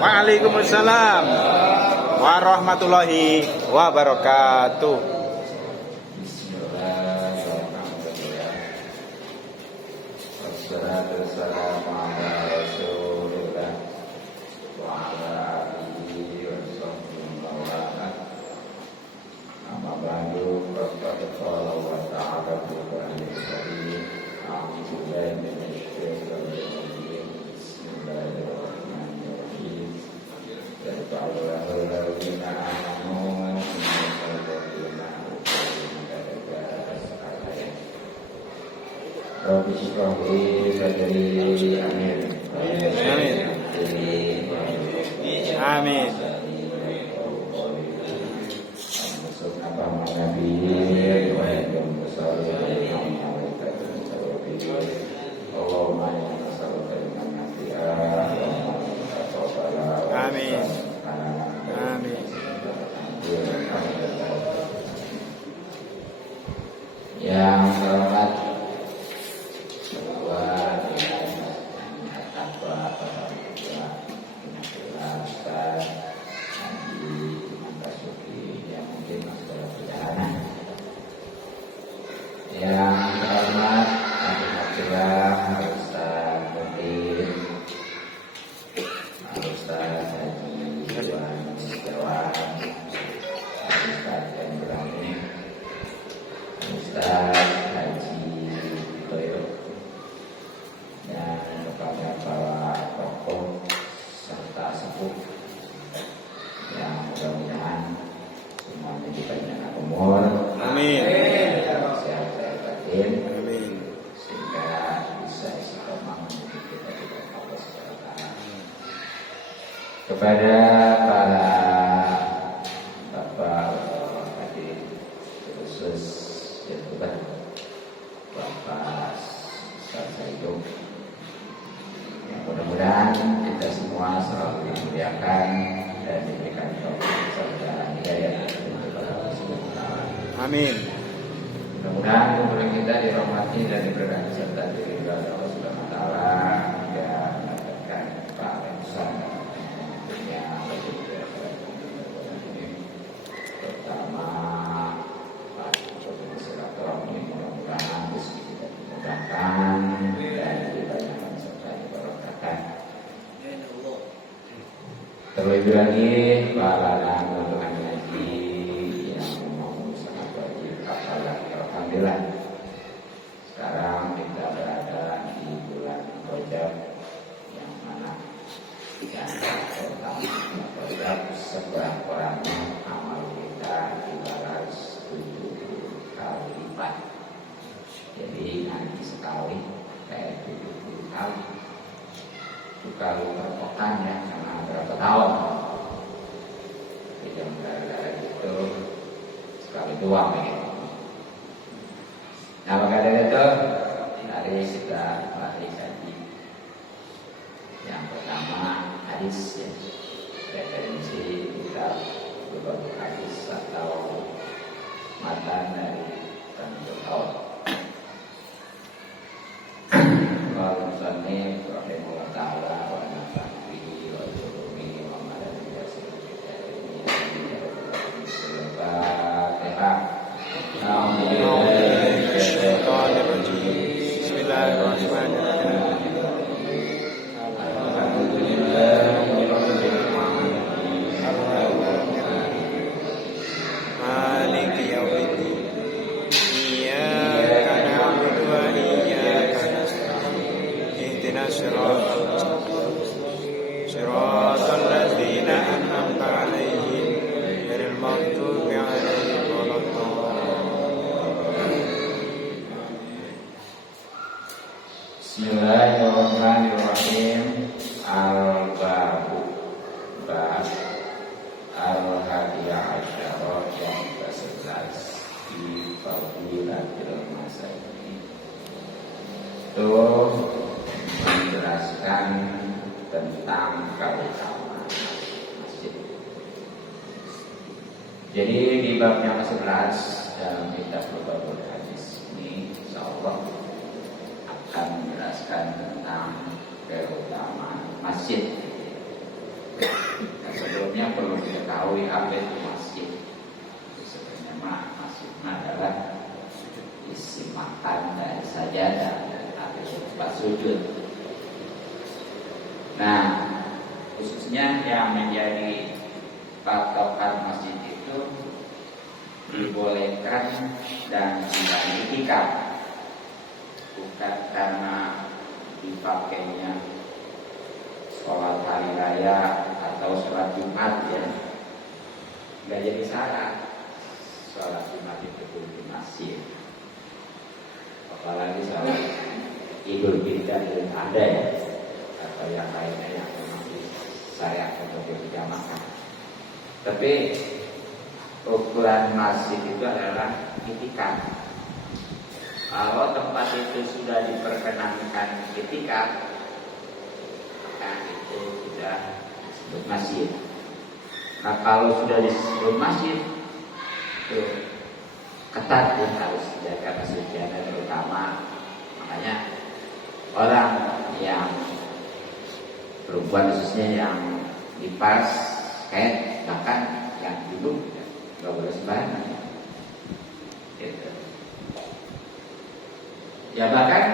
Waalaikumsalam warahmatullahi wabarakatuh. Amin. Amin. Amin. Yang terhormat kepada para bapak adik khusus yang hebat, Bapak Ustaz Zaidul, yang mudah-mudahan kita semua selalu dimuliakan dan diberikan taufik serta hidayah. Amin. Mudah-mudahan kumpulan kita dirahmati dan diberkati serta diridhoi Allah Subhanahu wa taala dan mendapatkan pahala besar pertama silaturahmi, mudah-mudahan rezeki kita dimudahkan dan dibanyakan serta diberkahkan. Terlebih lagi para teman-teman ngaji yang mau sangat wajib apalagi alhamdulillah sekarang kita berada di bulan Rajab yang mana yang pertama Rajab sebelah kurangnya amal kita dibalas 70 kali lipat. Jadi nanti sekali kayak 70 kali. Itu kalau berpekan ya, karena berapa tahun. Jadi gara-gara itu sekali doang ya. Nah maka dari itu hari kita bahas tadi. Yang pertama hadis ya. Referensi kita beberapa hadis atau matan dari Tanjung kalau misalnya rahimahullah ta'ala wa nafa'bihi wa jurumi wa madani wa sirri Bismillahirrahmanirrahim. Al-Babu Bab Al-Hadiyah Asyarah yang ke-11 di Fadilatul Masakin. Itu menjelaskan tentang keutamaan masjid. Jadi di bab yang ke-11 dalam kitab Bab Hadis ini insyaallah akan menjelaskan ketahui apa itu masjid. Sebenarnya masjidnya adalah isi makan dari sajadah atau tempat sujud. Nah, khususnya yang menjadi patokan masjid itu dibolehkan dan tidak diikat, bukan karena dipakainya sholat hari raya atau sholat Jumat ya, nggak jadi syarat sholat Jumat itu di masjid, apalagi sholat Idul Fitri ada ya, atau yang lainnya yang memang disyariatkan untuk dijamaahkan. Tapi ukuran masjid itu adalah itikaf. Kalau tempat itu sudah diperkenankan itikaf, maka itu sudah disebut masjid. Nah kalau sudah disebut masjid, itu ketat ya, harus dijaga kesuciannya terutama. Makanya orang yang perempuan khususnya yang dipas kain, bahkan yang duduk nggak boleh sembarangan. Gitu. Ya bahkan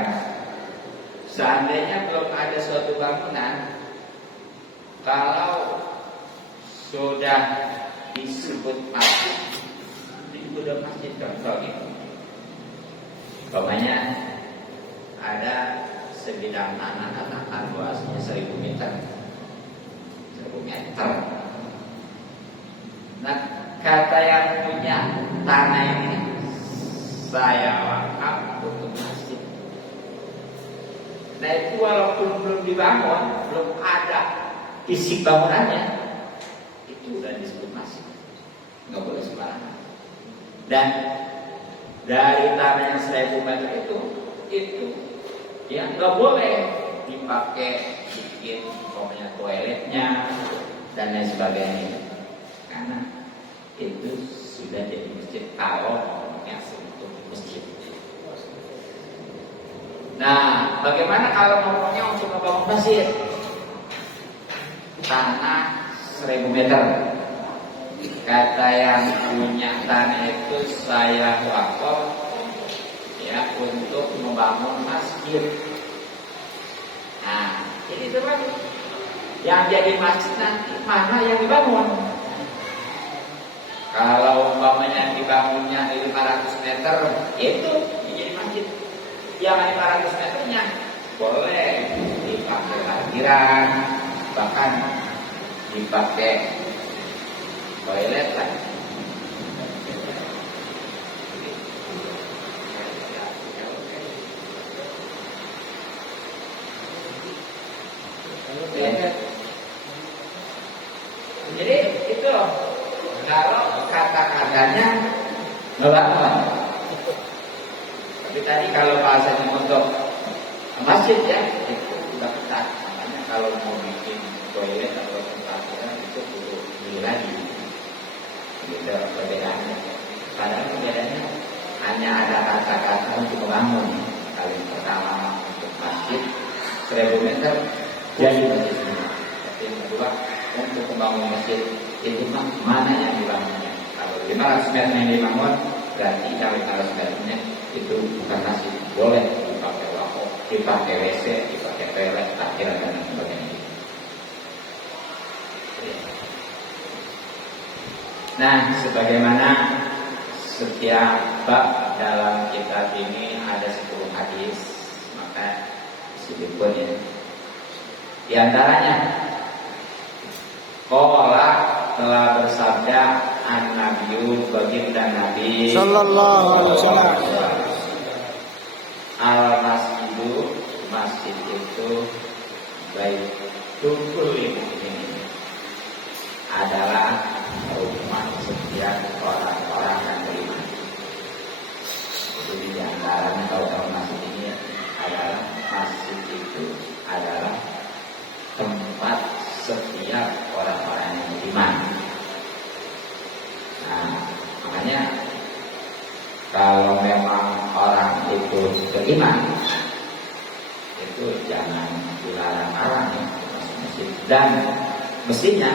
seandainya belum ada suatu bangunan, kalau sudah disebut masjid, itu sudah masjid contoh gitu. Umpamanya ada sebidang tanah luasnya 1000 meter. 1000 meter. Nah, kata yang punya tanah ini, saya wakaf untuk masjid. Nah itu walaupun belum dibangun, belum ada isi bangunannya, itu udah disebut masjid. Nggak boleh sembarangan. Dan dari tanah yang 1000 meter itu ya nggak boleh dipakai bikin umpamanya toiletnya dan lain sebagainya, karena itu sudah jadi masjid kalau ngomongnya untuk masjid. Nah, bagaimana kalau ngomongnya untuk membangun masjid? Tanah 1000 meter. Kata yang punya tanah itu saya wakaf ya untuk membangun masjid. Nah, ini teman, yang jadi masjid nanti mana yang dibangun? Kalau umpamanya dibangunnya di 500 meter, itu jadi masjid. Yang 500 meternya boleh dipakai parkiran, bahkan dipakai toilet lah. Jadi itu kalau kata-katanya ngebangun. Tapi tadi kalau bahasanya untuk masjid ya, itu sudah ketat. Makanya kalau mau bikin toilet atau tempat itu perlu beli lagi. Gitu perbedaannya. Padahal perbedaannya hanya ada kata-kata untuk membangun. Kali pertama untuk masjid 1000 meter jadi masjid semua. Tapi yang kedua untuk membangun masjid itu mana yang dibangunnya? Kalau 500 meter yang dibangun berarti kalau 500 meternya itu bukan masjid, boleh dipakai wakaf, dipakai WC, dipakai toilet, takbiran dan sebagainya. Nah, sebagaimana setiap bab dalam kitab ini ada 10 hadis, maka disebutkan ya. Di antaranya, qala telah bersabda an-nabiyyu baginda Nabi sallallahu alaihi wasallam, al-masjidu, masjid itu baitul mu'min, adalah rumah setiap orang-orang yang beriman. Jadi di antaranya kalau masjid ini adalah masjid itu adalah tempat setiap orang-orang yang beriman. Nah, makanya kalau memang orang itu beriman, itu jangan dilarang-larang ya, masjid. Dan mestinya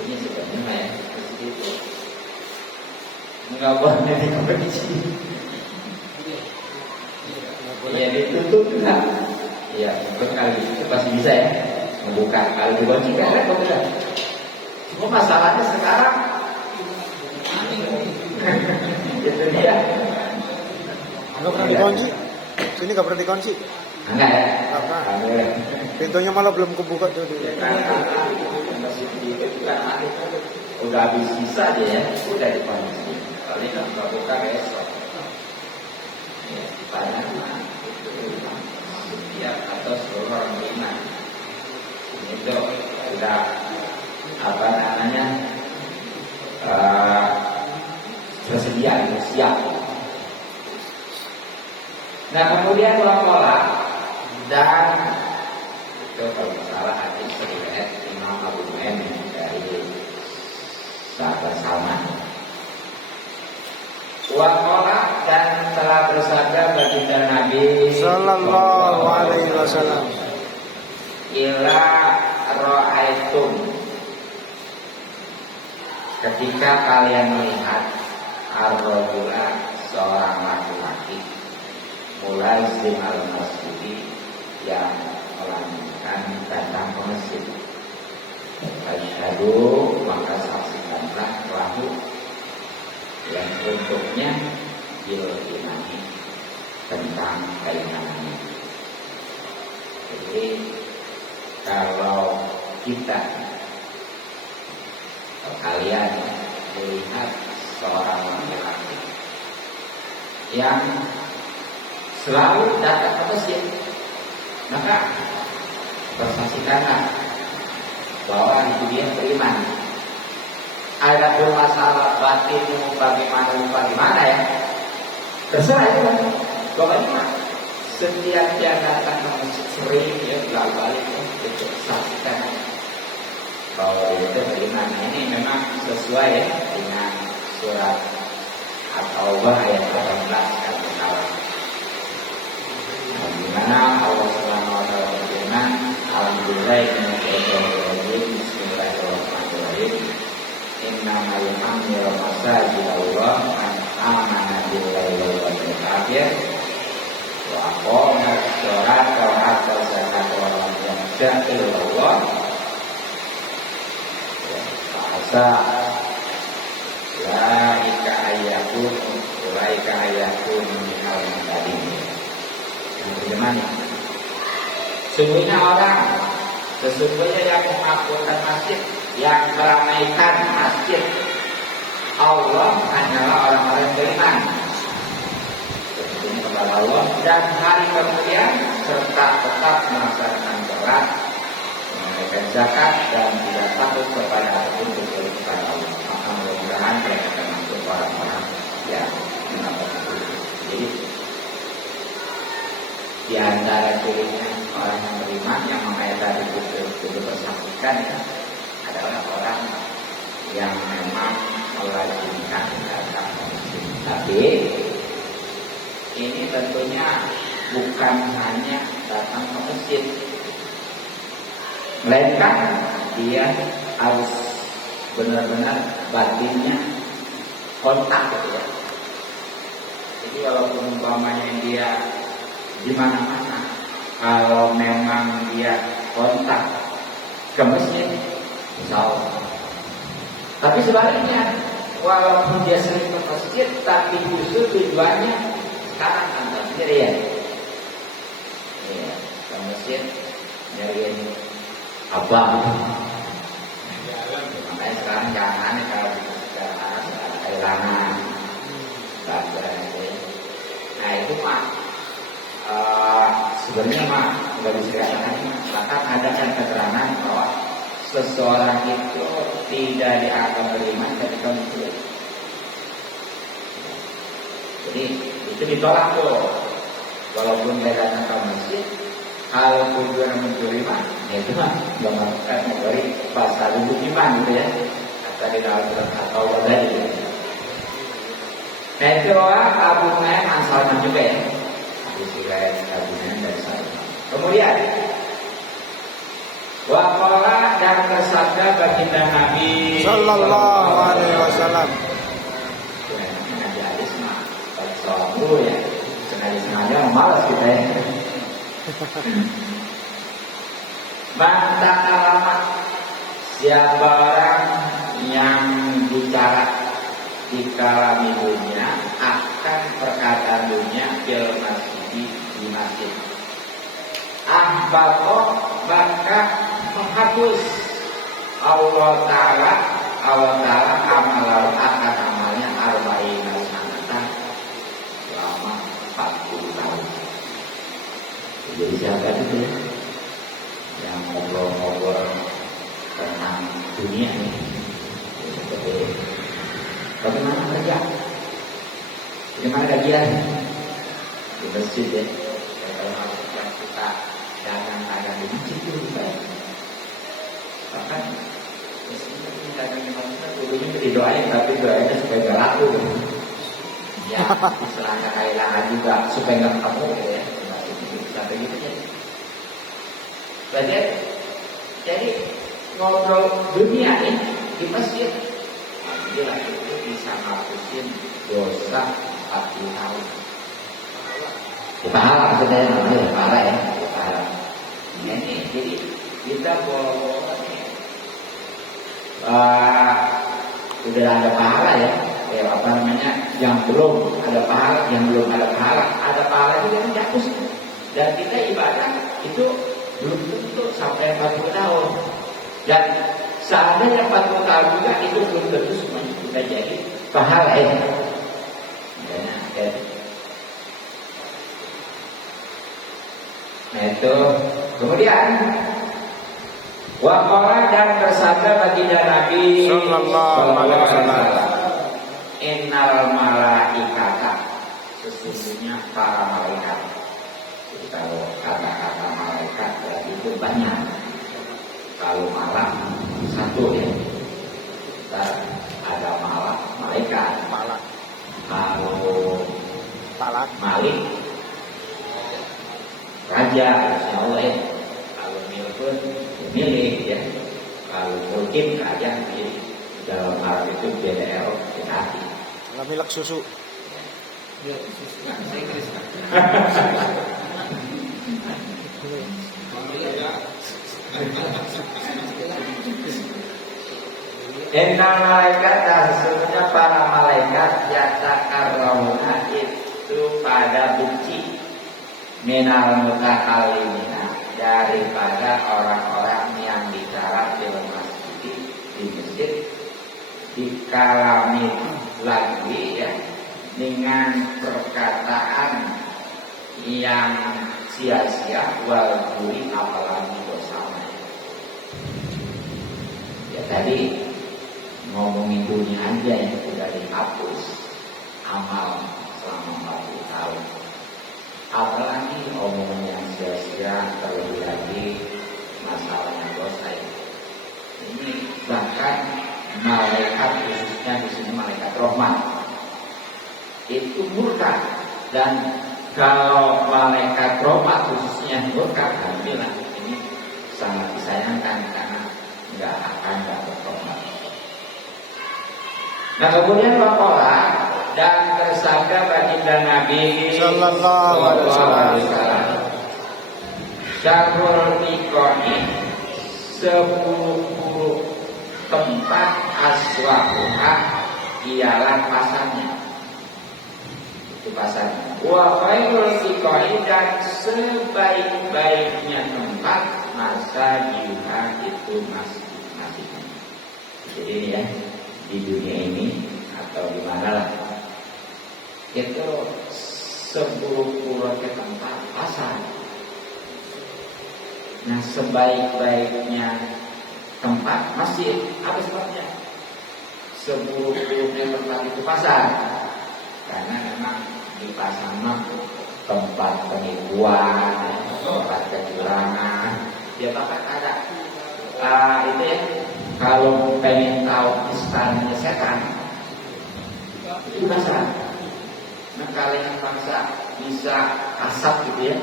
Ini sebenarnya ya, itu nggak boleh dikunci. Ya ditutup juga. Iya, kali itu pasti bisa ya membuka. Kalau dikunci kan repot ya. Cuma masalahnya sekarang itu dia. Nggak pernah dikunci. Sini nggak pernah dikunci. Enggak ya? Apa? Pintunya malah belum kebuka tuh. Udah habis sisa aja ya, udah dikunci. Kali kan nggak buka besok. Ya, ditanya setiap atau seluruh orang beriman. Itu sudah apa namanya tersedia, siap. Nah kemudian wakola dan itu kalau salah hadis riwayat Imam Abu Nu'aim dari sahabat Salman. Wakola dan telah bersabda baginda Nabi Sallallahu Alaihi Wasallam. Ila ra'aitum, ketika kalian melihat ar-rajula, seorang laki-laki mulai zimal masjid, yang melanjutkan datang ke masjid, asyhadu, maka saksikanlah lahu, yang untuknya bil imani, tentang keimanannya. Jadi kalau kita atau kalian melihat seorang laki-laki yang selalu datang ke masjid, maka persaksikanlah bahwa itu dia beriman. Ada pun masalah batinmu bagaimana ya, terserah itu kan. Pokoknya setiap dia datang ke masjid sering ya balik itu saksikan bahwa itu beriman. Ini memang sesuai ya dengan surat At-Taubah ayat 18 kalau salah. Dimana Allah Subhanahu wa taala berfirman, Alhamdulillahirobbilalamin, Bismillahirrahmanirrahim. Innamal hamdu masajid Allah man amana billahi wal yawmil akhir wa aqama sholata wa ata zakata wa lam yakhsha illallah. Bahasa laika ayakun minal muhtadin. Bagaimana? Sesungguhnya yang memakmurkan masjid, yang meramaikan masjid Allah hanyalah orang-orang yang beriman kepada Allah dan hari kemudian, serta tetap melaksanakan sholat, menunaikan zakat dan tidak takut kepada apapun kepada Allah. Maka mudah-mudahan mereka akan masuk orang-orang yang mendapatkan itu. Jadi di antara cirinya orang yang beriman yang mengaitkan itu bersaksikan ya, adalah orang yang memang melazimkan datang ke masjid. Tapi ini tentunya bukan hanya datang ke masjid, melainkan dia harus benar-benar batinnya kontak gitu ya. Jadi walaupun umpamanya dia di mana-mana, kalau memang dia kontak ke masjid, insya. Tapi sebaliknya, walaupun dia sering ke masjid, tapi justru tujuannya sekarang antar sendiri ya. Iya, ke masjid nyariin apa? Makanya sekarang jangan kalau sekarang kehilangan nah itu mah sebenarnya mah nggak bisa dikatakan, maka ada yang keterangan bahwa seseorang itu tidak dianggap beriman ketika masjid. Jadi itu ditolak tuh. Walaupun dia datang ke masjid, kalau tujuan mencuri iman, ya itu mah nggak masukkan dari pasal untuk iman gitu ya. Kata di dalam surat At-Taubah tadi. Nah itu Abu Nu'aim An-Salman juga ya. Riwayat Abu Nu'aim dari Salman. Kemudian Waqala dan bersabda baginda Nabi Sallallahu alaihi wasallam. Ngaji hadis mah bagi sholat dulu ya. Sengaja malas kita ya. Mata alamat siapa orang yang bicara di kalam dunia akan perkataan dunia fil masjid di masjid. Ahbatoh maka menghapus Allah Ta'ala amalan akan amalnya arba'in sanatan selama 40 tahun. Jadi siapa itu yang ngobrol-ngobrol tentang dunia ini? Seperti bagaimana kerja? Bagaimana gajian? Di masjid ya. Kalau kita dagang di masjid itu baik. Bahkan kita dulunya didoain tapi doanya supaya gak laku. Ya, istilahnya kailangan juga supaya gak ketemu gitu ya. Sampai gitu ya. Jadi ngobrol dunia nih di masjid, dia itu bisa ngapusin dosa 40 tahun. Pahala maksudnya, pahala ya, pahala. Ini jadi kita bawa udah ada pahala ya, apa namanya, yang belum ada pahala, ada pahala itu yang dihapus. Dan kita ibadah itu belum tentu sampai 40 tahun. Dan seandainya 40 tahun juga itu belum tentu semuanya kita jadi pahala ya. Nah itu kemudian waqala dan bersabda baginda Nabi Sallallahu alaihi wasallam. Innal malaikata, sesungguhnya para malaikat. Jadi kalau kata-kata malaikat berarti itu banyak. Kalau malam satu ya, kita ada malaikat. Kalau malik raja, insya Allah ya. Kalau milkun milik ya. Kalau mulkin raja milik. Dalam Arab itu BDL hati. Kalau milik susu. Innal malaikat, sesungguhnya para malaikat yatakarrauna itu pada benci minal mutakallimina, daripada orang-orang yang bicara di masjid di kalamin lagi ya, dengan perkataan yang sia-sia wal buri apalagi bersama. Ya tadi ngomongin dunia aja yang sudah dihapus amal selama 40 tahun. Apalagi omongan yang sia-sia, terlebih lagi masalahnya dosa ini. Ini bahkan malaikat, khususnya di sini malaikat rahmat, itu murka. Dan kalau malaikat rahmat khususnya murka, alhamdulillah ini sangat disayangkan karena nggak akan bertobat. Nah kemudian waqala dan bersabda baginda Nabi Sallallahu alaihi wasallam. Syarrul miqati 10 tempat aswaquha ialah pasarnya. Itu pasarnya. Wa khairul miqati dan sebaik-baiknya tempat masa jiwa itu masing-masing. Jadi ya, di dunia ini atau di mana lah itu 10 tempat pasar. Nah sebaik-baiknya tempat masjid, apa sebabnya? 10 tempat itu pasar, karena memang di pasar tempat penipuan, tempat kecurangan, dia bahkan ada itu ya. Kalau pengen tahu istananya setan, itu pasar. Nah kalian bangsa bisa asap gitu ya,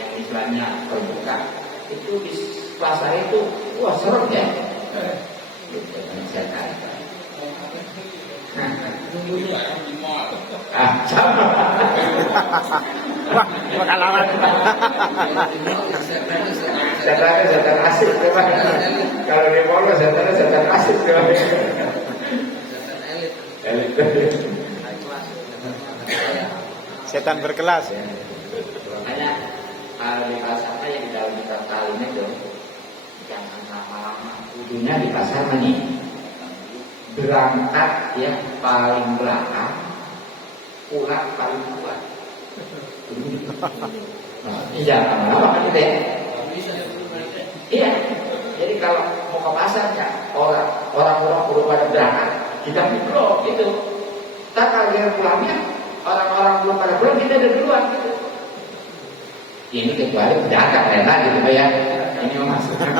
yang istilahnya terbuka, itu di pasar itu, wah serem ya. Gitu, saya kata. Pengalaman. Setan asik coba. Kalau di mall setan asik coba. Elit. Setan berkelas. Makanya kalau di pasar yang di dalam kitab talim itu jangan lama-lama. Kudunya di pasar nih berangkat yang paling belakang, pulang paling tua. Jangan lama-lama kan gitu ya. Iya. Jadi kalau mau ke pasar ya orang-orang belum pada berangkat, kita belum gitu. Tak kalau dia pulangnya orang-orang belum pada pulang, kita udah duluan gitu. Ini kecuali pedagang enak gitu ya. Ini maksudnya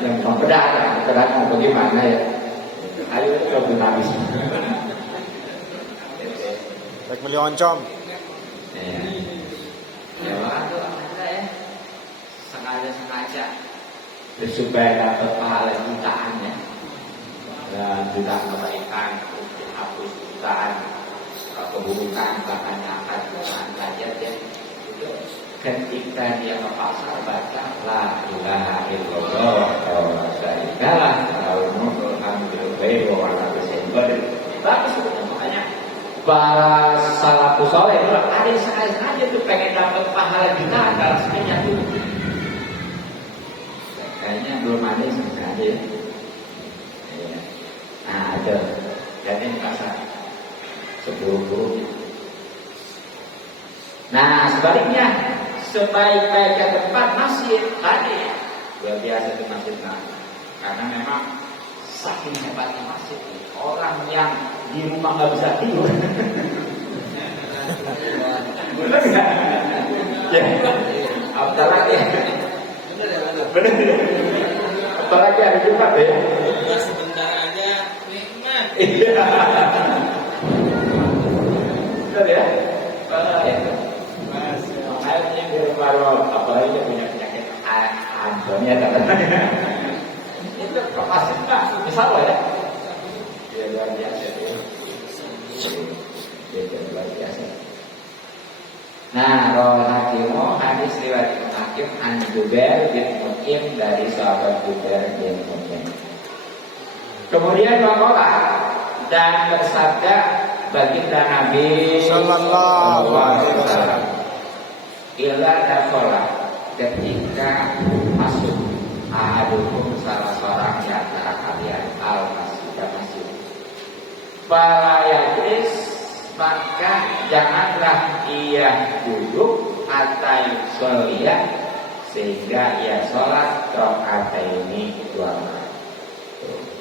yang mau pedagang mau bagaimana ya? Ayo kita habis. Baik beli oncom. Ya, itu ada ya. Sengaja Supaya dapat pahala jutaan ya. Dan jutaan kebaikan, hapus jutaan keburukan, bahkan akan jutaan derajat ya. Itu ketika dia ke pasar baca la ilaha illallah wa syarikalah al-mulku alhamdulillah wa ala kulli bagus itu makanya para salafus saleh itu ada yang sengaja tuh pengen dapat pahala jutaan dalam sekejap itu. Kayaknya belum ada yang sengaja. Nah ada dan yang pasar sebelum-belum. Nah sebaliknya sebaik-baiknya tempat masjid tadi luar biasa itu masjid karena memang saking hebatnya masjid orang yang di rumah nggak bisa tidur. Benar nggak? Ya, apalagi benar. Apalagi hari Jumat ya. Sebentar aja nikmat. Iya. Benar ya. Makanya di rumah lo apalagi punya penyakit antonia katanya. Itu pasti nggak bisa loh ya. Ya luar biasa itu. Itu luar biasa. Nah, roh hakimu hadis riwayat Hakim an Jubair bin Mut'im dari sahabat Jubair bin Mut'im. Kemudian Bapak dan bersabda baginda Nabi Sallallahu alaihi wasallam. Ila dakhala ketika masuk ahadukum salah seorang di antara kalian masjid. Fala yajlis maka janganlah ia duduk atau sholat sehingga ia sholat rakaat ini 2 rakaat.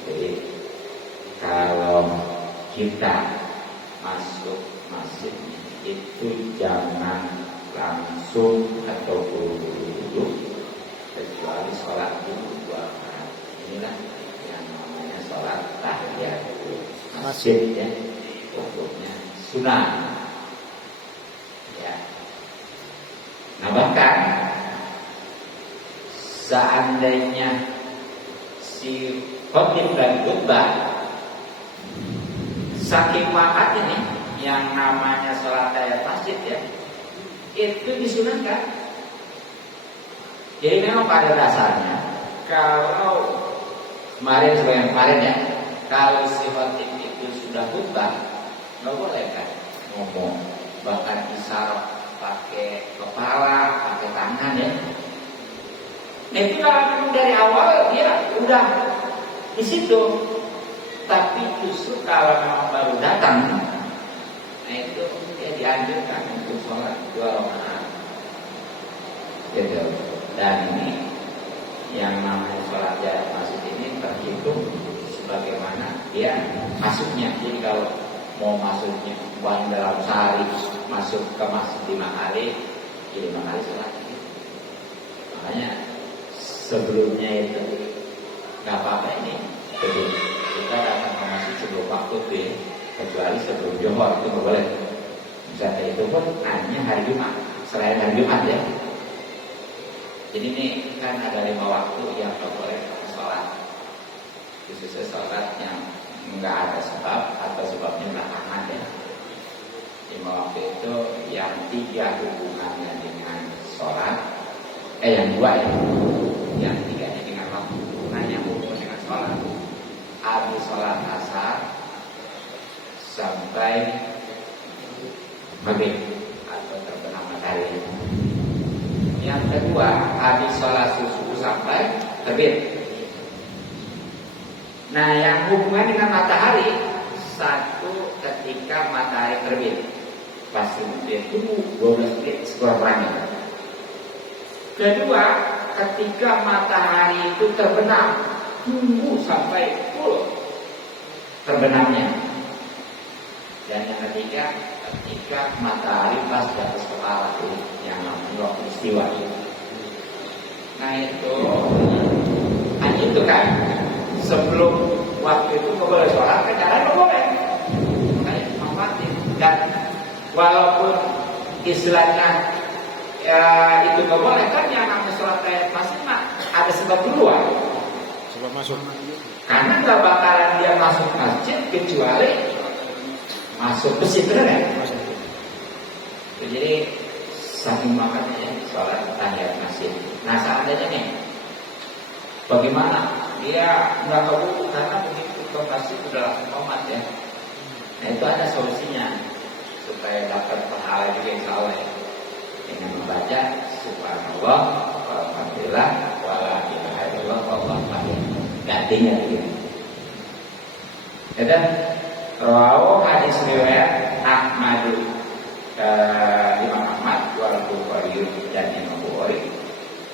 Jadi kalau kita masuk masjid itu jangan langsung atau duduk kecuali sholat dulu 2 rakaat. Inilah yang namanya sholat tahiyat masjid ya, hukumnya sunnah ya. Nah bahkan seandainya si khotib dan khutbah saking wakat ini yang namanya sholat tahiyat masjid ya, itu disunahkan. Jadi memang pada dasarnya kalau kemarin ya, kalau si khotib itu sudah khutbah nggak boleh kan ngomong, bahkan isyarat pakai kepala, pakai tangan ya. Nah itu kalau dari awal dia udah di situ, tapi justru kalau memang baru datang, nah itu dia dianjurkan untuk sholat 2 rakaat. Gitu. Dan ini yang namanya sholat jarak masjid ini terhitung sebagaimana dia masuknya. Jadi kalau mau masuknya uang dalam sehari masuk ke masjid 5 kali, ya 5 kali sholat. Makanya sebelumnya itu nggak apa-apa ini. Jadi kita datang ke masjid sebelum waktu tuh ya, kecuali sebelum Jumat itu nggak boleh. Misalnya itu pun hanya hari Jumat, selain hari Jumat ya. Jadi ini kan ada 5 waktu yang nggak boleh sholat. khususnya sholat yang nggak ada sebab atau sebabnya belakangan ya. Lima waktu itu yang 3 hubungannya dengan sholat, yang 2 ya, yang 3-nya dengan waktu, hubungannya hubungan dengan sholat. Habis sholat asar sampai maghrib atau terbenam matahari. Yang kedua, habis sholat subuh sampai terbit. Nah, yang hubungan dengan matahari, satu ketika matahari terbit, pasti dia tunggu 12 menit sekurang-kurangnya. Kedua, ketika matahari itu terbenam, tunggu sampai full terbenamnya. Dan yang ketiga, ketika matahari pas di atas kepala itu, yang namanya waktu istiwa. Nah itu kan sebelum waktu itu nggak boleh sholat, kendaraan nggak boleh. Makanya manfaatin. Dan walaupun istilahnya ya itu nggak boleh, kan yang namanya sholat kayak pasti ada sebab duluan. Sebab masuk. Karena nggak bakalan dia masuk masjid kecuali masuk masjid, benar ya? Jadi saking bangetnya ya sholat tahiyat masjid. Nah seandainya nih, bagaimana? Dia nggak kabur karena begitu ke masjid udah langsung komat ya. Nah itu ada solusinya supaya dapat pahala juga insya Allah ya. Dengan membaca subhanallah walhamdulillah wala ilaha illallah wallahu akbar. Gantinya begitu. Dan rawahu hadis riwayat Ahmadu, Imam Ahmad wal Bukhari dan Imam Bukhari,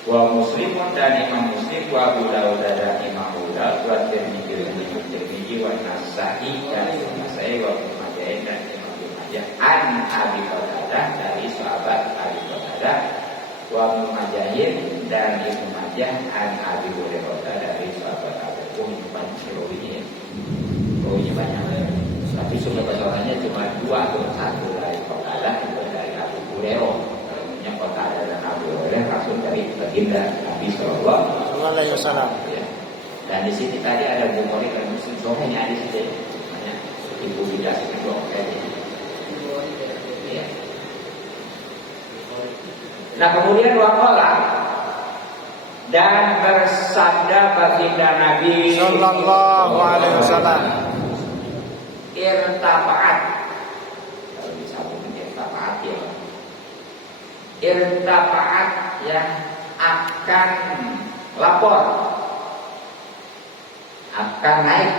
wa Muslimun dan Imam Muslim, wa Abu Dawud dan Imam Abu Dawud, wa Tirmidzi dan Imam Tirmidzi, wa Nasa'i dan Imam Nasa'i, wa Ibnu Majah dan Imam Ibnu Majah, an Abi Qatadah dari sahabat Abi Qatadah, wa Ibnu Majah dan Ibnu Majah an Abi Hurairah dari sahabat Abu Hurairah. Banyak rawinya, rawinya banyak. Tapi sumber kesorannya cuma 2 atau 1 dari Qatadah, 2 dari Abu Hurairah. Namanya Qatadah dan Abu Hurairah langsung dari baginda Nabi Sallallahu Alaihi Wasallam. Ya. Dan di sini tadi ada Bukhari dan Muslim, soalnya di situ namanya ibu dijelasin itu oke. Ya. Nah kemudian waqala dan bersabda baginda Nabi Sallallahu Alaihi Wasallam. Irtafa'at, kalau disambung irtafa'at ya, irtafa'at yang akan lapor, akan naik.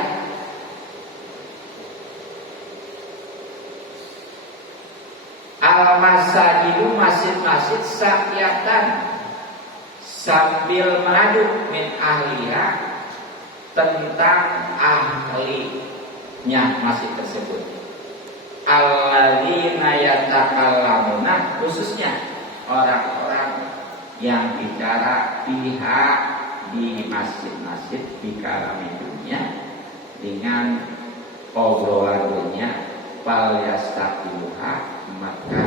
Al-masajidu masjid-masjid sakyatan sambil mengadu min ahliha tentang ahlinya masjid tersebut. Alladzina yatakallamuna, khususnya orang-orang yang bicara pihak di masjid-masjid di kalangan dunia dengan obrolan dunia, fal yastaqiluha, maka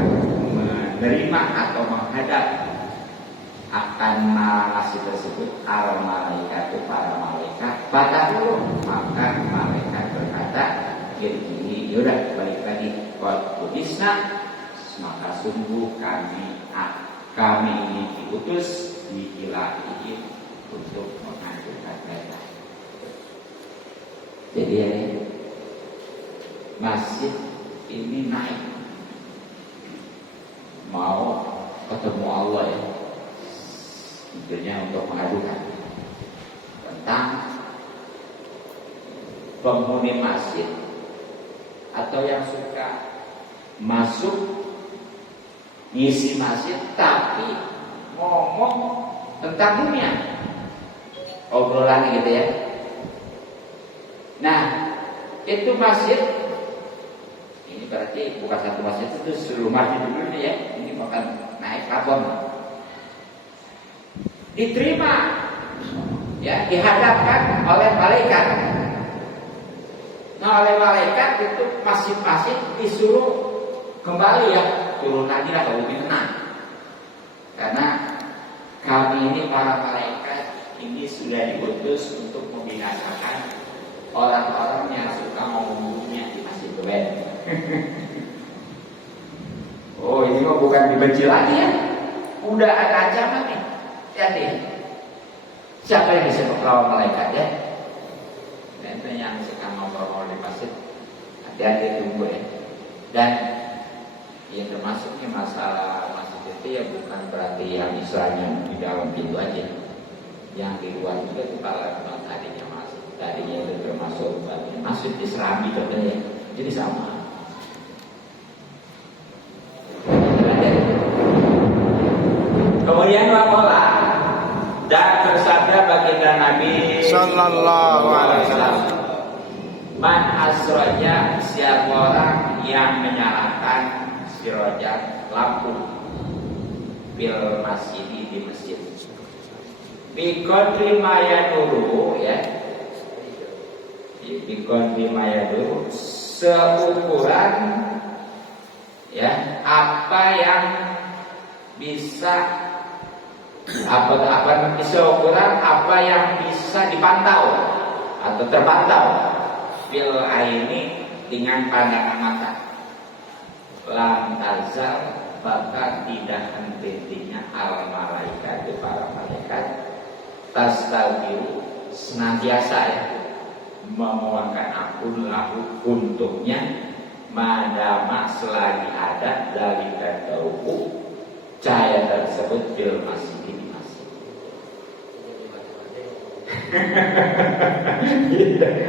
menerima atau menghadap akan masjid tersebut al malaikat, para malaikat. Pada dulu maka malaikat berkata, ini yaudah balik lagi qad budisna, maka sungguh kami ini diutus di ilahi untuk menghancurkan mereka. Jadi ya, masjid ini naik mau ketemu Allah ya, tentunya untuk mengadukan tentang penghuni masjid atau yang suka masuk ngisi masjid tapi ngomong tentang dunia, obrolan gitu ya. Nah itu masjid ini berarti bukan satu masjid, itu seluruh masjid dulu nih ya, ini bakal naik kabon, diterima ya, dihadapkan oleh malaikat. Nah oleh malaikat itu masjid-masjid disuruh kembali ya, turun lagi lah kalau lebih tenang. Karena kami ini para malaikat ini sudah diutus untuk membinasakan orang-orang yang suka ngomongnya di masjid keben. Oh, ini mah bukan dibenci lagi ya. Udah ada ancaman nih. Hati. Siapa yang bisa melawan malaikat ya? Dan yang suka ngobrol di masjid, hati-hati tunggu ya. Dan ya termasuknya masalah masjid itu ya bukan berarti yang istilahnya di dalam pintu aja. Yang di luar juga itu kalau tadinya masuk, tadinya itu termasuk masuk di serambi contohnya ya. Jadi sama. Kemudian wakola dan bersabda baginda Nabi Sallallahu alaihi wasallam. Man asroja, siapa orang yang menyalakan sirojat lampu bil masjid di masjid. Bikon maya dulu ya. Bikon maya dulu seukuran ya apa yang bisa seukuran apa yang bisa dipantau atau terpantau bil aini dengan pandangan mata. Lam tazal maka tidak henti-hentinya al malaikat para malaikat tastaghfiru senantiasa ya memohonkan ampun lahu untuknya madama selagi ada dari tauku cahaya tersebut bil masjid di masjid.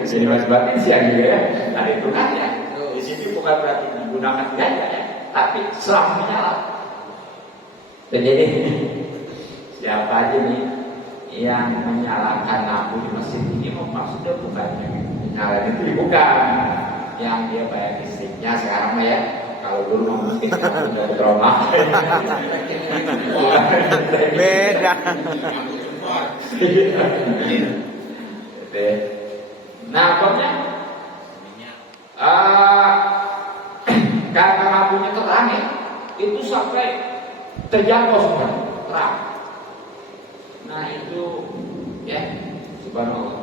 Ini mas batin siang juga ya. Ada hitungannya. Di sini bukan berarti menggunakan ganja ya, tapi selama menyala. Jadi siapa aja nih yang menyalakan lampu di masjid ini maksudnya bukan menyalakan itu bukan yang dia bayar listriknya sekarang ya. Kalau dulu mungkin udah trauma. Beda. Nah, pokoknya karena lampunya terang ya, itu sampai terjangkau semua terang. Nah itu ya, subhanallah.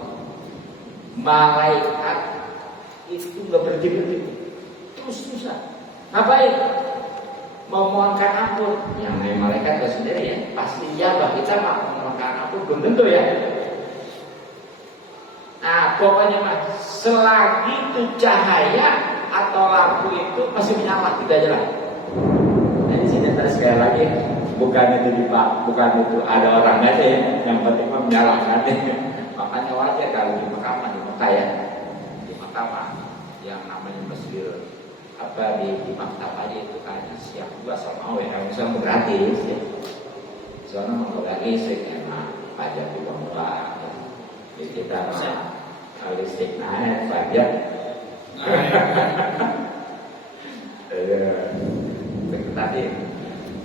Malaikat itu nggak berhenti terus-terusan. Ngapain? Memohonkan ampun. Yang namanya malaikat itu sendiri ya, pasti jawab kita memohonkan ampun belum tentu ya. Nah pokoknya mah selagi itu cahaya atau lampu itu masih menyala kita aja lah. Nah di sini tadi sekali lagi bukan itu bukan itu ada orang aja ya, yang penting mah menyalakan. Makanya wajar kalau di Mekah di Mekah ya, di Mekah yang namanya masjid apa di maktab aja itu kayaknya siap juga sama ya, misalnya gratis ya. Soalnya mau gratis enak pajak juga murah. Jadi kita listrik naik pajak. Tadi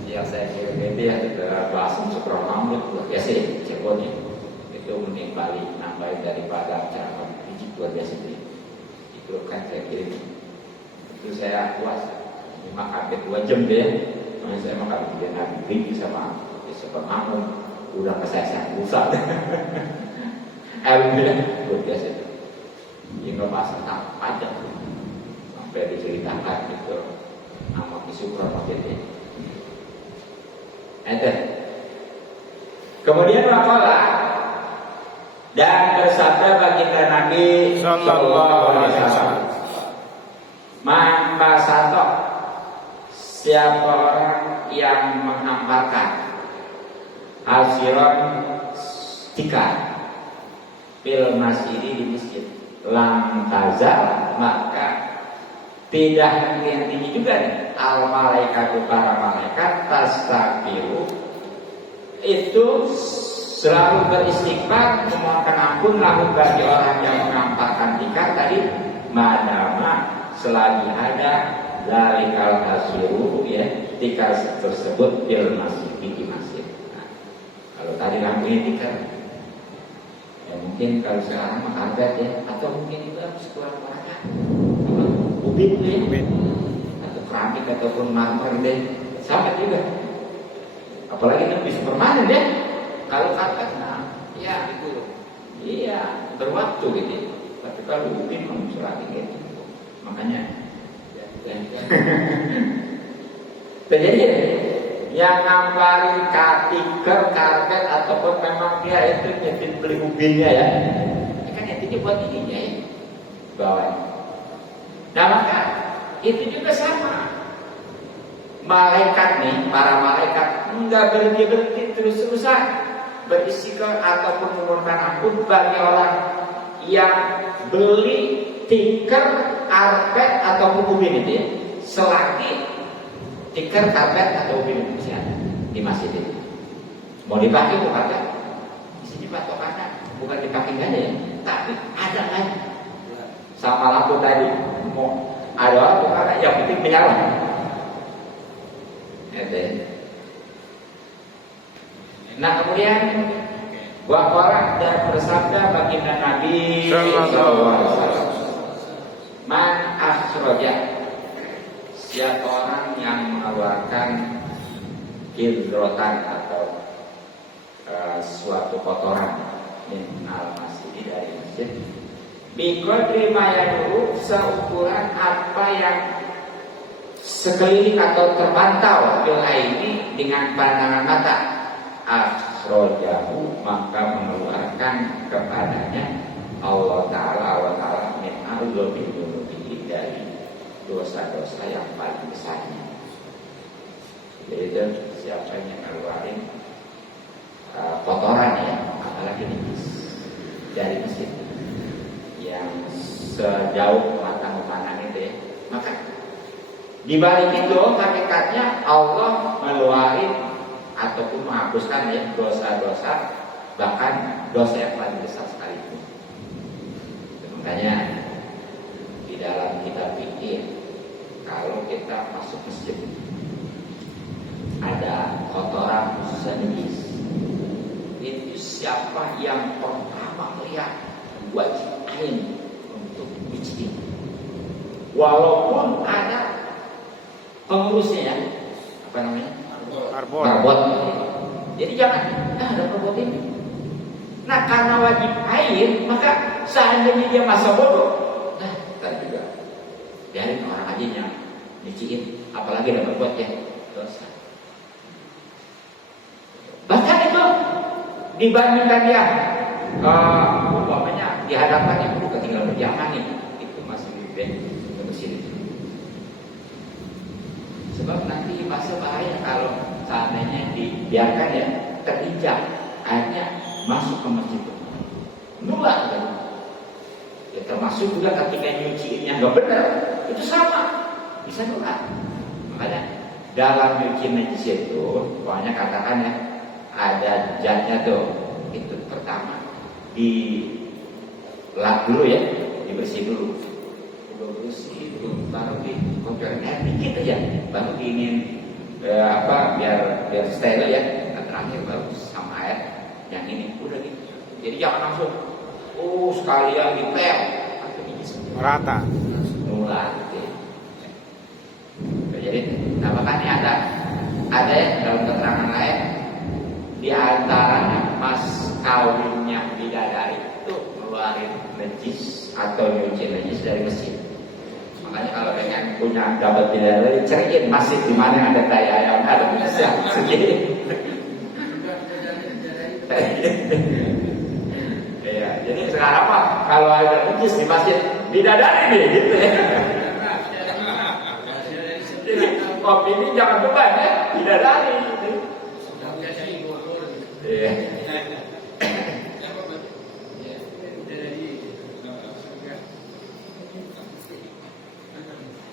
yang saya kirim dia ke bahasa Sukramamut luar biasa ya, Cirebonnya itu mending Bali nambahin daripada cara biji luar biasa itu kan saya kirim. Itu saya puasa makan 2 jam deh. Makanya saya makan 3 nabi tinggi sama bangun udah kesayang pusat. Alhamdulillah luar biasa itu. Hingga masa panjang sampai diceritakan itu nama Kisukra maksudnya. Itu. Kemudian wakola dan bersabda baginda Nabi Sallallahu alaihi wasallam. Maka satu siapa orang yang menghamparkan asiron tikar fil masjid di masjid lam tazal maka tidak henti-hentinya juga nih al malaikat para malaikat tastaghfiru itu selalu beristighfar memohonkan ampun lahu bagi orang yang menghamparkan tikar tadi madama selagi ada dari al-hasiru ya tikar tersebut bil masjid di masjid. Nah, kalau tadi lampunya tikar ya mungkin kalau sekarang menghargat ya atau mungkin itu harus kurang-kurangnya ubin ya atau keramik ataupun marmer deh sama juga. Apalagi itu bisa permanen ya. Kalau karpet nah ya itu iya berwaktu gitu. Tapi kalau Upin mengusulkan gitu, makanya. Jadi yang ngamparin tikar, karpet ataupun memang dia itu nyetin beli ubinnya ya, kan nyetinnya buat ininya ya, bawahnya. Nah maka itu juga sama. Malaikat nih, para malaikat enggak berhenti terus-terusan beristighfar ataupun memohon ampun bagi orang yang beli tikar, karpet ataupun ubin itu ya, selagi tikar, karpet atau ubin itu ada di masjid itu. Mau dipakai bukan kan? Di sini patokannya bukan dipakai aja ya, tapi ada kan? Sama lampu tadi, mau ada lampu karena yang penting menyala. Nah kemudian waqala dan bersabda baginda Nabi sallallahu alaihi wasallam, man akhraja, siapa orang yang mengeluarkan hidrotan atau suatu kotoran min al-masjid dari masjid biqadri ma yaduru, seukuran apa yang sekeliling atau terpantau bil aini dengan pandangan mata, akhrajahu, maka mengeluarkan kepadanya Allah Ta'ala min a'udzubi dari dosa-dosa yang paling besarnya. Jadi siapa yang ngeluarin kotoran ya, apalagi najis dari masjid yang sejauh mata memandang itu ya, maka di balik itu hakikatnya Allah mengeluarin ataupun menghapuskan ya dosa-dosa, bahkan dosa yang paling besar sekalipun. Makanya di dalam kitab fikih, kalau kita masuk masjid ada kotoran khususnya najis, itu siapa yang pertama melihat wajib ain untuk dicuci, walaupun ada pengurusnya ya, apa namanya? Marbot. Jadi jangan ada marbot ini. Nah karena wajib air, maka seandainya dia masa bodoh, nah tadi juga biarin orang aja yang nyuciin, apalagi ada marbot ya, dosa. Bahkan itu dibandingkan dia umpamanya di hadapannya perlu ketinggalan berjamaah nih, itu masih lebih baik ke masjid. Sebab nanti masa bahaya kalau seandainya dibiarkan ya terinjak, akhirnya masuk ke masjid nular kan? Ya termasuk juga ketika nyuciinnya nggak benar, itu sama, bisa nular. Makanya dalam nyuci najis itu, pokoknya katakan ya ada zatnya tuh, itu pertama dilap dulu ya, dibersih dulu. Bersih itu baru dikocorin air dikit aja, baru diinin biar steril ya. Terakhir baru sama air yang ini udah gitu. Jadi jangan langsung sekalian dipel rata nular gitu. Jadi makanya ada ya dalam keterangan lain di antaranya mas kawinnya bidadari itu ngeluarin najis atau nyuci najis dari masjid. Makanya kalau dengan punya dapat bidadari, cariin masjid di mana yang ada tai ayam, ada bisa segini. Ya, jadi sekarang apa? Kalau ada najis di masjid bidadari nih, gitu ya. Jadi kopi ini jangan beban ya, bidadari. Iya.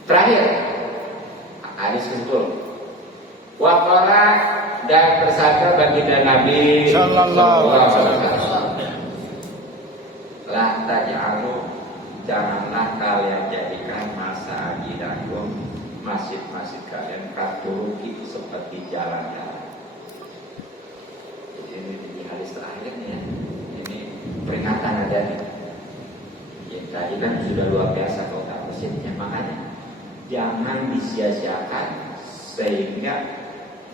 Terakhir, hadis kesimpulan. Waqala dan bersabda baginda Nabi sallallahu alaihi wasallam, la taj'alu, janganlah kalian jadikan masa ajidakum, masjid-masjid kalian katuruki seperti jalan-jalan. Jadi ini di hadis terakhirnya ya. Ini peringatan ada nih. Yang tadi kan sudah luar biasa kota masjidnya, makanya jangan disia-siakan, sehingga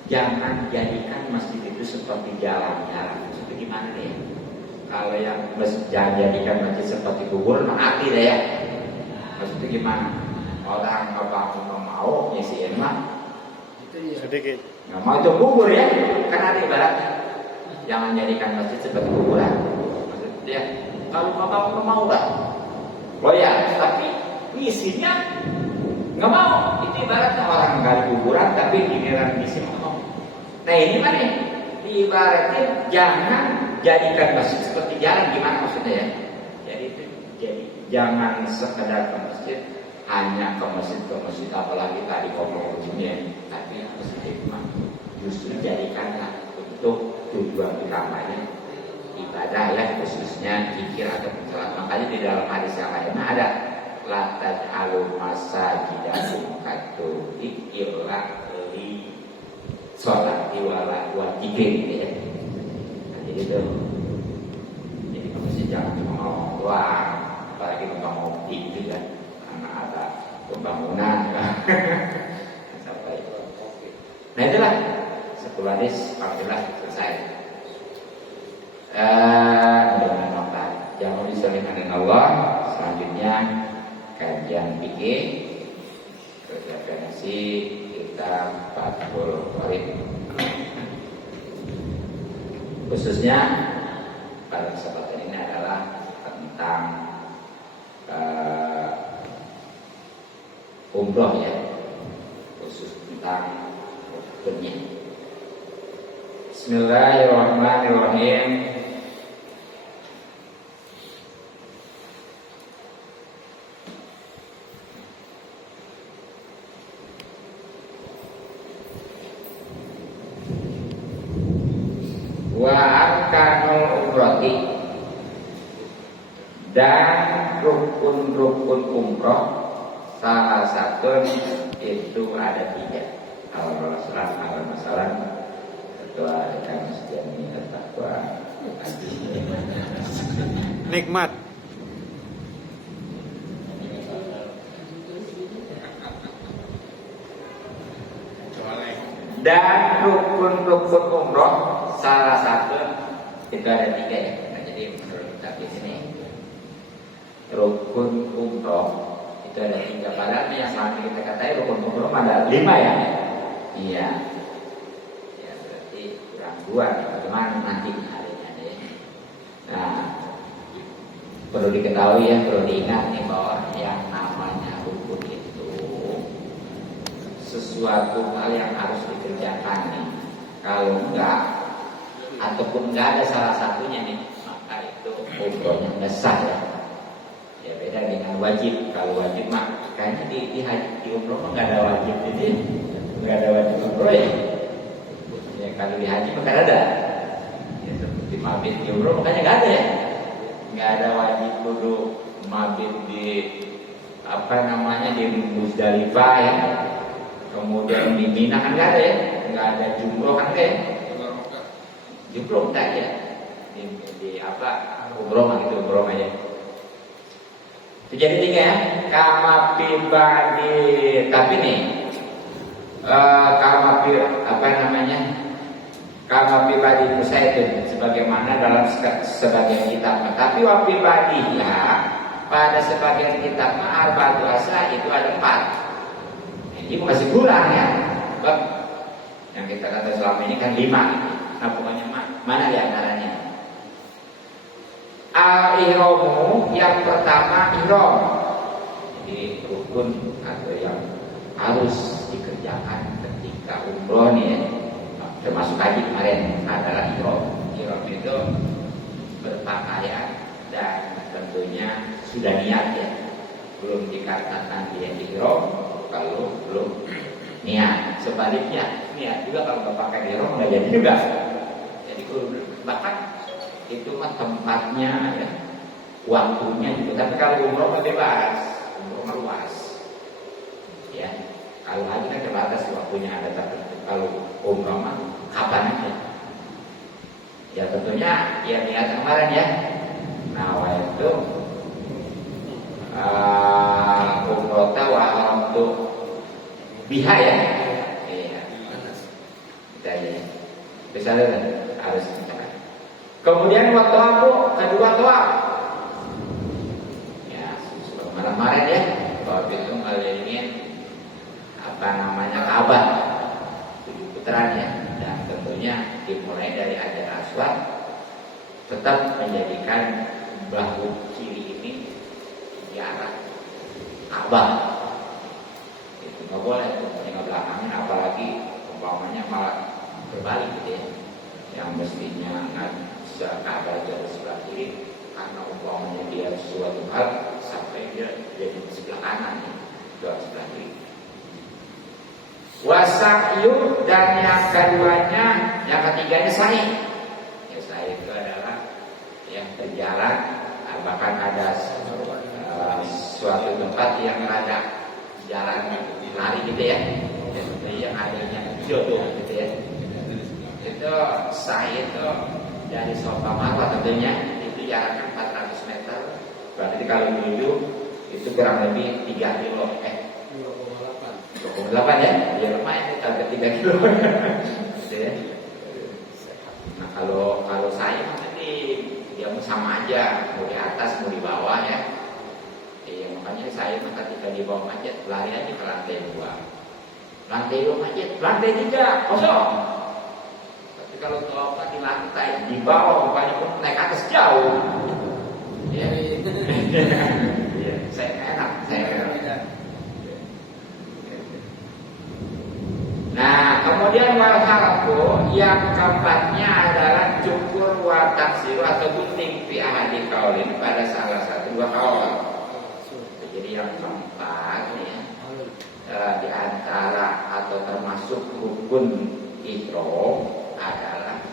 jangan jadikan masjid itu seperti jalan-jalan. Seperti gimana nih? Kalau yang jadikan masjid seperti kuburan mati deh ya. Maksudnya gimana? Orang ngebangun mau nyisiin mah Sedikit. nggak mau itu kubur ya, kan ada ibaratnya. Jangan jadikan masjid seperti kuburan. Maksudnya kalau nggak mau lah. Loyal, tapi isinya nggak mau. Itu ibaratnya orang gali kuburan tapi giliran misi nggak mau. Nah ini mana? Ibaratnya jangan jadikan masjid seperti jalan, gimana maksudnya ya? Jadi jangan sekedar ke masjid, hanya ke masjid apalagi tadi komunikasinya, tapi masjid mah justru jadikanlah untuk tujuan utamanya ibadah ya, khususnya zikir atau salat. Makanya di dalam hadis yang lain ada latat alul masajidakum katulik illa li sholat wala wa zikir gitu ya. Nah, jadi itu jadi masjid jangan cuma ngomong doang, apalagi ngomong tinggi kan, karena ada pembangunan sampai itu. Nah itulah 10 hadis, alhamdulillah selesai. Mudah-mudahan manfaat. Jangan disalihkan dengan Allah. Selanjutnya kajian fikih referensi kita Fathul Qorib. Khususnya pada kesempatan ini adalah tentang umroh ya, khusus tentang rukunnya. Bismillahirrahmanirrahim. Wa arkanul umrati, dan rukun-rukun umroh salah satu itu ada 3. Al-masalah ketua dekan sejani takwa Nikmat. dan rukun-rukun umroh salah satu itu ada 3 ya. Nah, jadi menurut kita di sini rukun umroh itu ada 3. Padahal yang selama kita katakan rukun umroh ada 5 ya. Iya. Ya berarti kurang 2. Cuman nanti adanya deh. Nah, perlu diketahui ya, perlu diingat nih bahwa yang namanya rukun itu sesuatu hal yang harus dikerjakan nih. Kalau enggak ataupun enggak ada salah satunya nih, maka itu umrohnya enggak sah ya. Ya beda dengan wajib. Kalau wajib mah kayaknya di haji, di umroh mah enggak ada wajib, jadi enggak ada wajib umroh ya. Ya kalau di haji mah kan ada. Ya seperti mabit di umroh makanya enggak ada ya. Enggak ada wajib kudu mabit di apa namanya di Muzdalifah ya. Kemudian di Mina kan enggak ada ya. Enggak ada jumroh kan enggak ya. Jumroh enggak ya. Di apa umroh mah gitu, umroh aja. Itu jadi 3 ya. Kama pribadi, tapi nih kama apa namanya? Kama pribadi Musa itu sebagaimana dalam sebagian kitab. Tapi wa pribadi ya, pada sebagian kitab arba'atu asla itu ada 4. Ini masih kurang ya. Sebab yang kita kata selama ini kan 5. Nah pokoknya mana di antaranya? Al-ihramu, yang pertama ihram. Jadi rukun atau yang harus dikerjakan ketika umroh nih ya, termasuk haji kemarin adalah ihram. Ihram itu berpakaian dan tentunya sudah niat ya. Belum dikatakan dia ihram kalau belum niat. Sebaliknya niat juga kalau nggak pakai ihram nggak jadi juga. Jadi bahkan itu mah tempatnya ya, waktunya juga. Tapi kalau umroh mah bebas, umroh mah luas. Ya, kalau haji kan terbatas waktunya ada, tapi kalau umroh mah kapan aja. Ya tentunya ya niat kemarin ya. Nah itu umroh tawa untuk biha ya. Iya. Kita ya. Misalnya harus Kemudian waktu aku kedua tawaf. Ya, kemarin ya, tawaf itu ngelilingin apa namanya Ka'bah, 7 putaran ya, dan tentunya dimulai dari Hajar Aswad, tetap menjadikan bahu kiri ini di arah Ka'bah. Itu nggak boleh, tengah belakangnya, apalagi umpamanya malah berbalik gitu ya, yang mestinya Ka'bah dari sebelah kiri, karena umpamanya dia suatu hal sampai dia jadi di sebelah kanan ya, dari sebelah kiri. Wasa'yu, dan yang keduanya, yang ketiganya sa'i. Ya, sa'i itu adalah yang berjalan, bahkan ada suatu tempat yang ada jalan lari gitu ya, jadi yang adanya jodoh gitu ya. Itu sa'i itu dari Safa Marwah tentunya itu jaraknya 400 meter. Berarti kalau menuju itu kurang lebih 3 kilo 2,8 ya, ya lumayan kita ke 3 kilo gitu ya. Nah kalau saya nanti dia mau sama aja, mau di atas mau di bawah ya. Makanya saya ketika di bawah masjid lari aja ke lantai 2, lantai 2 masjid, lantai 3 kosong. Kalau tawaf di lantai di bawah, bukannya pun naik atas jauh. Ya, ya saya enak. Nah, kemudian wal halqu, yang keempatnya adalah cukur wa taksiru atau gunting fi ahadi qaulin, pada salah satu 2 kaul. Jadi yang keempat ya, di antara atau termasuk rukun ihram adalah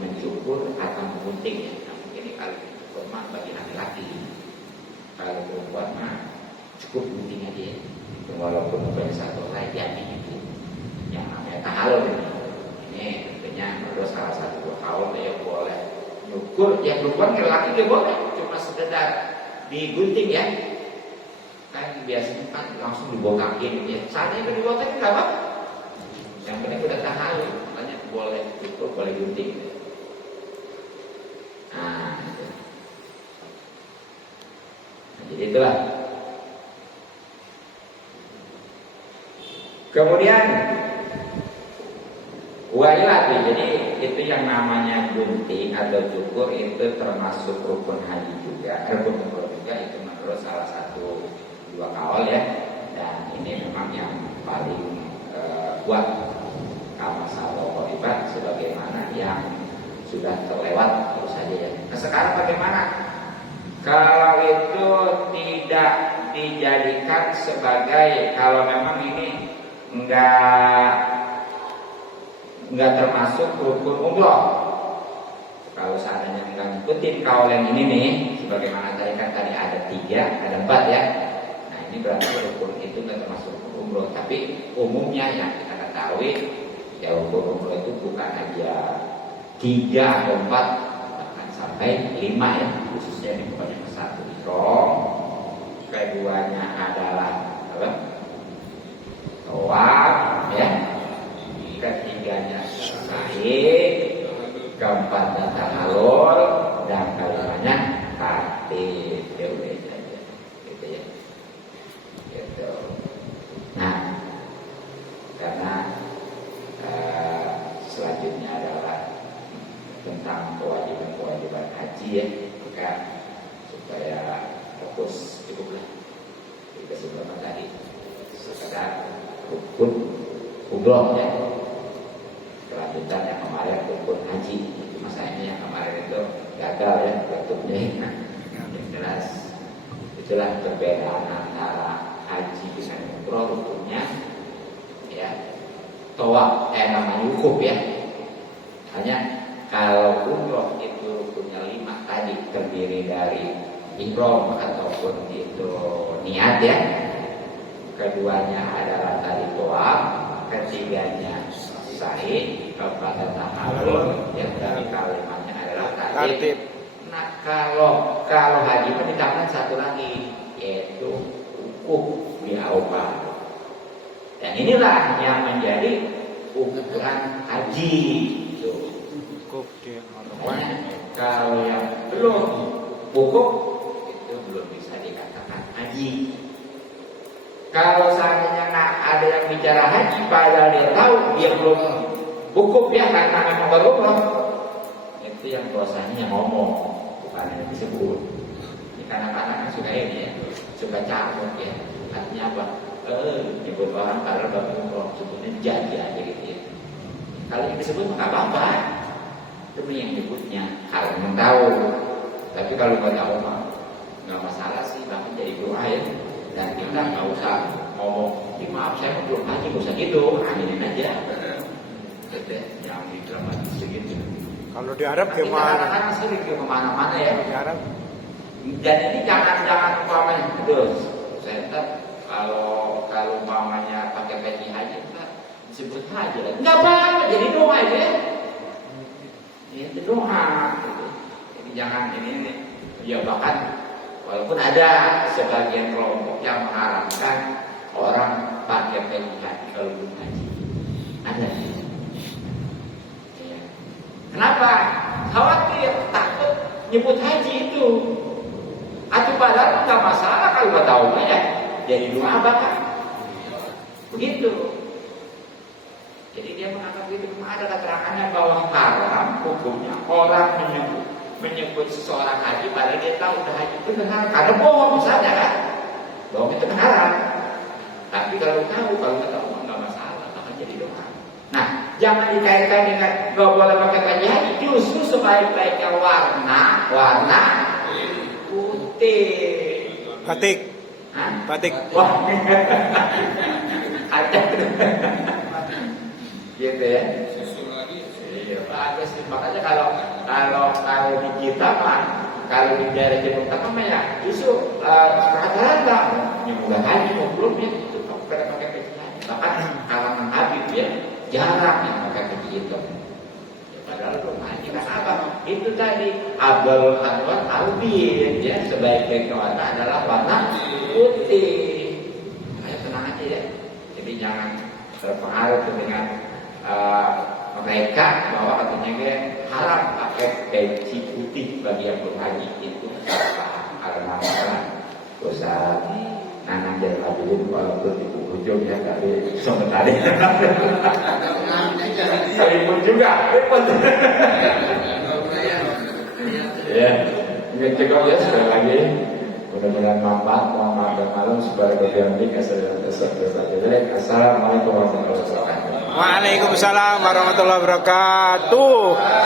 mencukur atau menggunting ya. Nah, mungkin kalau cukur mah bagi laki-laki, kalau perempuan mah cukup gunting aja ya. Walaupun banyak satu lagi jadi itu yang namanya tahalul ini tentunya menurut salah satu 2 kaul ya boleh nyukur. Yang perempuan laki dia boleh cuma sekedar digunting ya, kan biasanya kan langsung dibokakin ya. Saatnya itu dibokakin nggak apa-apa. Yang penting udah tahalul, makanya boleh cukur, boleh gunting. Nah, jadi itulah. Kemudian wailat, jadi itu yang namanya gunting atau cukur itu termasuk rukun haji juga, rukun umroh juga, itu menurut salah satu 2 kaul ya. Dan ini memang yang paling kuat kama sallallahu alaihi, sebagaimana yang sudah terlewat terus saja ya. Nah, sekarang bagaimana kalau itu tidak dijadikan sebagai, kalau memang ini enggak termasuk rukun umroh, kalau seandainya enggak ngikutin kaul yang ini nih, sebagaimana tadi kan ada 3, ada 4 ya. Nah ini berarti rukun itu enggak termasuk rukun umroh, tapi umumnya yang kita ketahui ya rukun umroh itu bukan hanya 3 atau 4, bahkan sampai 5 ya, khususnya ini pokoknya 1 ihram, keduanya adalah apa? Tawaf ya, ketiganya sa'i, keempatnya tahalul, dan kelimanya tatib. Ya udah aja gitu ya. Gitu. Nah, karena selanjutnya adalah tentang kewajiban haji ya, maka supaya fokus cukuplah di kesimpulan tadi sekedar rukun umroh ya. Kelanjutan yang kemarin rukun haji, masanya yang kemarin itu gagal ya bentuknya. Yang jelas itulah perbedaan antara haji dengan umroh rukunnya ya. Tawaf namanya wukuf ya. Hanya kalau umroh itu rukunnya 5 tadi, terdiri dari ihram ataupun itu niat ya. Keduanya adalah tadi tawaf, ketiganya sa'i, keempatnya tahalul, yang dari kalimatnya adalah tatib. Nah kalau haji itu ditambah satu lagi, yaitu wukuf di Arafah. Dan inilah yang menjadi ukuran haji. Bukuk dia ngorok. Kalau yang belum bukuk itu belum bisa dikatakan haji. Kalau seandainya ada yang bicara haji padahal dia tahu dia belum bukuk ya karena memang baru itu yang dosanya yang ngomong bukan yang disebut. Ini kadang-kadang kan suka ini ya, suka cabut ya. Artinya apa? Nyebut orang karena baru ngomong sebutnya jadi aja gitu ya. Kalau yang disebut nggak apa-apa. Demi yang nyebutnya kalau memang tahu. Tapi kalau nggak tahu mah nggak masalah sih, bahkan jadi doa ya. Dan kita nggak usah ngomong, maaf saya belum haji, nggak usah gitu, aminin aja. Yang didramatis segitu. Kalau di Arab Tapi gimana? kadang-kadang sering ke kemana-mana ya. Di Arab Dan ini jangan umpamanya terus. Saya kalau umpamanya pakai peci haji, disebut haji. Nggak apa-apa, jadi doa aja. Itu doa. Gitu. Jadi jangan ini. Ya bahkan walaupun ada sebagian kelompok yang mengharamkan orang pakai peci haji kalau belum haji. Ada. Ya. Kenapa? Khawatir, takut nyebut haji itu. Atau padahal nggak masalah kalau nggak tahu ya. Jadi doa bahkan. Begitu. Jadi dia menganggap itu ada keterangannya bahwa haram hukumnya orang menyebut seseorang haji padahal dia tahu udah haji itu kan haram. Karena bohong misalnya kan. Bohong itu kan haram. Tapi kalau tahu, kalau nggak tahu nggak masalah, maka jadi doa. Nah, jangan dikaitkan dengan nggak boleh pakai peci haji. Justru sebaik-baiknya warna putih. batik. Hah? Batik. Wah, ada gitu ya. Iya, bagus sih. Makanya kalau di kita mah, kalau di daerah Timur Tengah mah ya justru rata-rata yang udah haji mau belum ya itu pada pakai peci haji. Bahkan kalangan Habib ya jarang yang pakai peci hitam. Ya, padahal belum haji kan apa? Itu tadi Abdul Anwar Albin ya sebaik-baiknya warna adalah warna putih. Ayo tenang aja ya. Jadi jangan terpengaruh dengan mereka bahwa katanya haram pakai peci putih bagi yang belum haji itu karena dosa nanam jadi hadirin walaupun di ujung ya tapi sementara tapi pun juga repot ya nggak cukup ya sekali lagi mudah-mudahan maaf dan malam sebagai yang baik. Assalamualaikum warahmatullahi wabarakatuh. Waalaikumsalam warahmatullahi wabarakatuh.